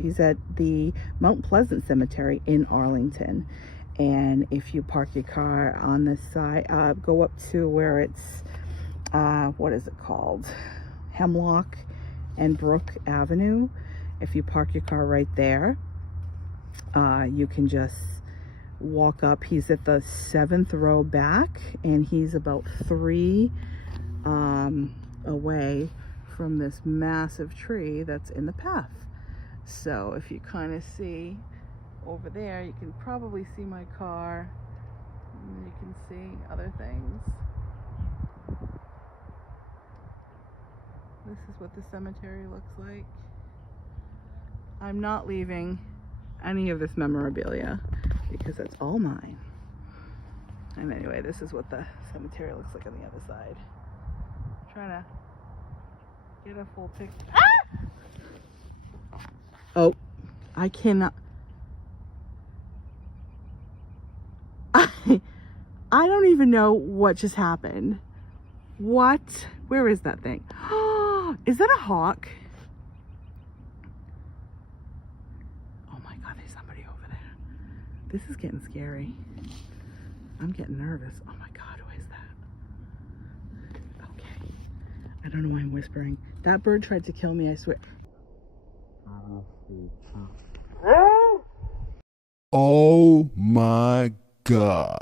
He's at the Mount Pleasant Cemetery in Arlington. And if you park your car on this side, go up to where it's, what is it called? Hemlock and Brook Avenue. If you park your car right there, you can just walk up. He's at the 7th row back, and he's about 3 away from this massive tree that's in the path. So if you kind of see over there, you can probably see my car, and you can see other things. This is what the cemetery looks like. I'm not leaving any of this memorabilia because it's all mine. And anyway, this is what the cemetery looks like on the other side. I'm trying to get a full picture. Ah! Oh, I cannot. I don't even know what just happened. What? Where is that thing? Is that a hawk? Oh my God, there's somebody over there. This is getting scary. I'm getting nervous. Oh my God, who is that? Okay. I don't know why I'm whispering. That bird tried to kill me, I swear. Oh my God.